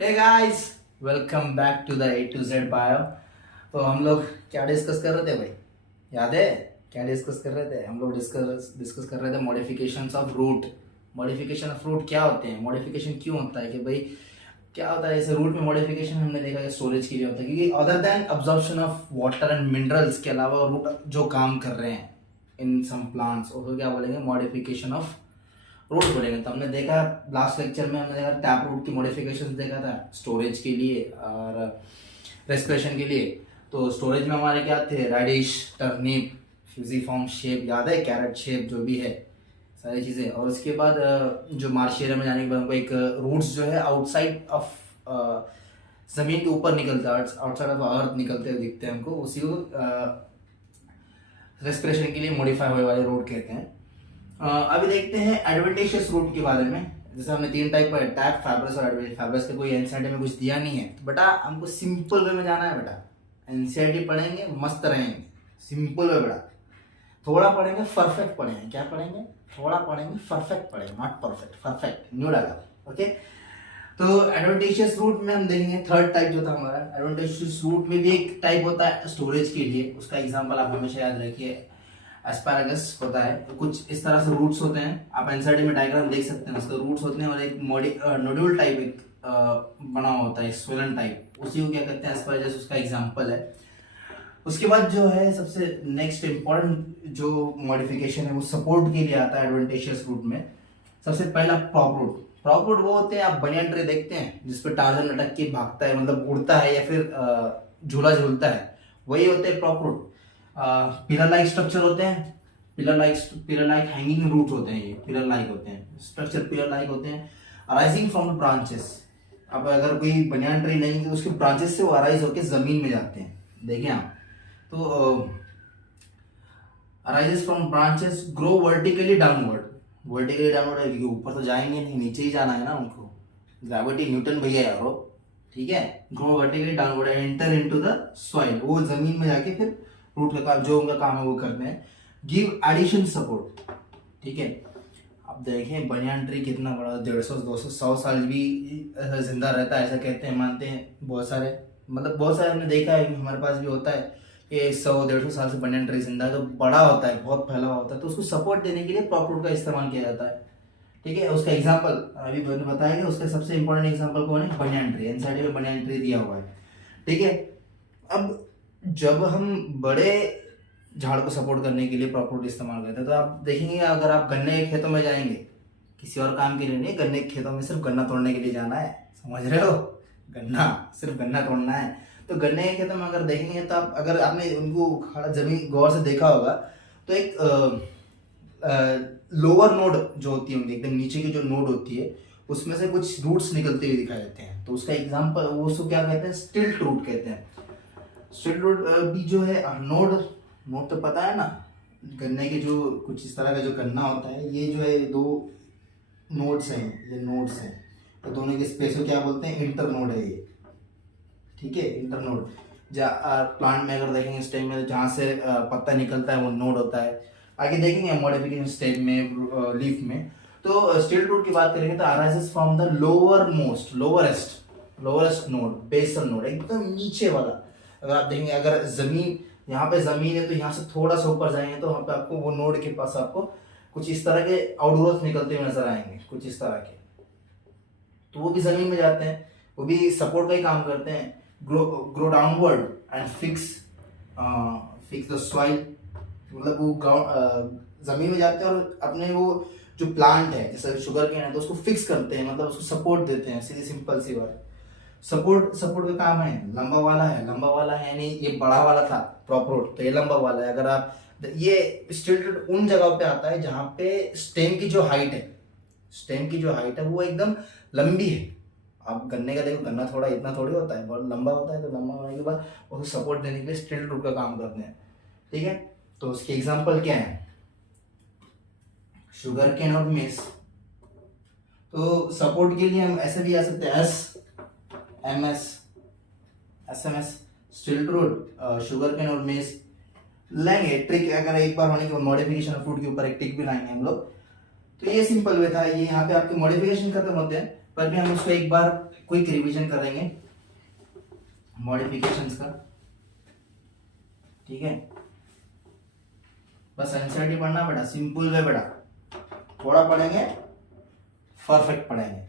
Hey guys, welcome back to the A to Z bio. तो हम लोग क्या डिस्कस कर रहे थे भाई? याद है क्या डिस्कस कर रहे थे? हम लोग डिस्कस कर रहे थे modifications of root. Modification of root क्या होते हैं? मॉडिफिकेशन क्यों होता है कि भाई क्या होता है? जैसे रूट में मॉडिफिकेशन हमने देखा कि स्टोरेज के लिए होता है, क्योंकि other than absorption of water and minerals के अलावा रूट जो काम कर रहे हैं इन सम प्लांट्स, उसको क्या बोलेंगे? मॉडिफिकेशन ऑफ रूट बोलेंगे। तो हमने देखा लास्ट लेक्चर में, हमने देखा टैप रूट की मॉडिफिकेशंस देखा था स्टोरेज के लिए और रेस्पिरेशन के लिए। तो स्टोरेज में हमारे क्या थे? रेडिश, टर्निप, फ्यूजीफॉर्म शेप, याद है? कैरेट शेप, जो भी है सारी चीज़ें। और उसके बाद जो मार्श एरिया में जाने के बाद हमको एक रूट्स जो है आउटसाइड ऑफ जमीन के ऊपर निकलता है, आउटसाइड ऑफ अर्थ निकलते हुए दिखते हैं हमको, उसी को रेस्पिरेशन के लिए मॉडिफाई हुए वाले रूट कहते हैं। अभी देखते हैं एडवेंटेशियस रूट के बारे में। जैसे हमने तीन टाइप पर टैप, फाइब्रस और एडवेंटेशियस। फाइब्रस का कोई एनसीईआरटी में कुछ दिया नहीं है, तो बेटा हमको सिंपल वे में जाना है। बेटा एनसीईआरटी पढ़ेंगे मस्त रहेंगे, सिंपल वे। बेटा थोड़ा पढ़ेंगे परफेक्ट पढ़ेंगे। क्या पढ़ेंगे? थोड़ा पढ़ेंगे परफेक्ट पढ़ेंगे, not perfect, perfect new dialogue. Okay, तो एडवेंटेशियस रूट में हम देखेंगे थर्ड टाइप जो था हमारा। एडवेंटेशियस रूट में भी एक टाइप होता है स्टोरेज के लिए, उसका एग्जांपल आप हमेशा याद रखिए। एस्पैरागस होता है, कुछ इस तरह से रूट्स होते हैं, आप एनसीईआरटी में डायग्राम देख सकते हैं। उसके रूट्स होते हैं और एक नोड्यूल टाइप एक बना हुआ होता है, स्वेलन टाइप, उसी को क्या कहते हैं? एस्पैरागस उसका एग्जांपल है। उसके बाद जो है सबसे नेक्स्ट इंपॉर्टेंट जो मॉडिफिकेशन है वो सपोर्ट के लिए आता है एडवेंटेशियस रूट में। सबसे पहला प्रॉप रूट। प्रॉप रूट वो होते हैं, आप बनियान ट्री देखते हैं जिसपे टार्जन लटक के भागता है, मतलब उड़ता है या फिर झूला झूलता है, वही होते हैं prop root. Pillar like structure होते हैं, पिलर लाइक हैंगिंग रूट होते हैं, ये पिलर लाइक होते हैं, स्ट्रक्चर पिलर लाइक होते हैं। Arising from the branches. अब अगर कोई बनियान ट्री नहीं है तो उसके ब्रांचेस से वो अराइज होकर जमीन में जाते हैं, देखें आप। तो arises from branches, grow vertically downward. Vertically downward है क्योंकि ऊपर तो जाएंगे नहीं, नीचे ही जाना है ना उनको, ग्रेविटी न्यूटन भैया यारो, ठीक है। Grow vertically downward, enter into the soil, वो जमीन में जाके फिर रूट का काम, जो उनका काम है वो करते हैं। गिव एडिशन सपोर्ट, ठीक है। अब देखें बनियान ट्री कितना बड़ा, 150, 200, 100 साल भी जिंदा रहता है, ऐसा कहते हैं, मानते हैं बहुत सारे। मतलब बहुत सारे हमने देखा है, हमारे पास भी होता है कि 100-150 साल से बनियान ट्री जिंदा है, तो बड़ा होता है, बहुत फैला हुआ होता है, तो उसको सपोर्ट देने के लिए प्रॉप रूट का इस्तेमाल किया जाता है, ठीक है। उसका एग्जाम्पल अभी मैंने बताया कि उसका सबसे इंपॉर्टेंट एग्जाम्पल कौन है? Banyan tree. एनसीईआरटी में बनियान ट्री दिया हुआ है, ठीक है। अब जब हम बड़े झाड़ को सपोर्ट करने के लिए प्रॉप रूट इस्तेमाल करते हैं, तो आप देखेंगे अगर आप गन्ने के खेतों में जाएंगे, किसी और काम के लिए नहीं, गन्ने के खेतों में सिर्फ गन्ना तोड़ने के लिए जाना है, समझ रहे हो? गन्ना, सिर्फ गन्ना तोड़ना है। तो गन्ने के खेतों में अगर देखेंगे तो आप, अगर आपने उनको खड़ा जमीन गौर से देखा होगा, तो एक लोअर नोड जो होती है उनकी, एकदम नीचे की जो नोड होती है, उसमें से कुछ रूट्स निकलते हुए दिखाई देते हैं। तो उसका एग्जाम्पल, वो उसको क्या कहते हैं? स्टिल्ट रूट कहते हैं। स्टिल्ट रूट भी जो है नोड, नोड तो पता है ना, गन्ने के जो कुछ इस तरह का जो गन्ना होता है, ये जो है दो नोड्स हैं, ये नोड्स हैं, तो दोनों के स्पेस को क्या बोलते हैं? इंटर नोड है ये, ठीक है, इंटर नोड। प्लांट में अगर देखेंगे स्टेम में, जहाँ से पत्ता निकलता है वो नोड होता है। आगे देखेंगे मॉडिफिकेशन स्टेज में, लीफ में। तो स्टिल्ट रूट की बात करेंगे तो arises from the lowest node, basal node, एकदम नीचे वाला। अगर आप देखेंगे, अगर जमीन, यहाँ पे जमीन है तो यहाँ से थोड़ा सा ऊपर जाएंगे तो वहाँ पे आपको वो नोड के पास आपको कुछ इस तरह के आउटग्रोथ निकलते हुए नजर आएंगे, कुछ इस तरह के। तो वो भी जमीन में जाते हैं, वो भी सपोर्ट का ही काम करते हैं। Grow downward and fix the soil, मतलब वो जमीन में जाते हैं और अपने वो जो प्लांट है, जैसे शुगर केन है, तो उसको फिक्स करते हैं, मतलब उसको सपोर्ट देते हैं, सीधी सिंपल सी बात। सपोर्ट का काम है। लंबा वाला है नहीं, ये बड़ा वाला था प्रॉप रूट, तो ये लंबा वाला है। अगर आप, ये स्टिल्ट उन जगह पे आता है जहाँ पे स्टेम की जो हाइट है वो एकदम लंबी है। आप गन्ने का देखो, गन्ना थोड़ा इतना थोड़ी होता है, बहुत लंबा होता है, तो लंबा होने के बाद उसको सपोर्ट देने के लिए स्टिल्ट रूट का काम करते हैं, ठीक है। तो उसके एग्जांपल क्या है? शुगर केन और मेस। तो सपोर्ट के लिए हम ऐसे भी आ सकते हैं, SMS, स्टिल्ट रूट, शुगर केन और मेस लेंगे। ट्रिक अगर एक बार होने के बाद मॉडिफिकेशन ऑफ फ्रूट के ऊपर एक टिक भी लाएंगे हम लोग। तो ये सिंपल वे था, ये यहाँ पे आपके मॉडिफिकेशन खत्म होते हैं। पर भी हम उसको एक बार क्विक रिवीजन करेंगे मॉडिफिकेशंस का, ठीक है। बस एनसीईआरटी पढ़ना बेटा, सिंपल वे बेटा, थोड़ा पढ़ेंगे परफेक्ट पढ़ेंगे।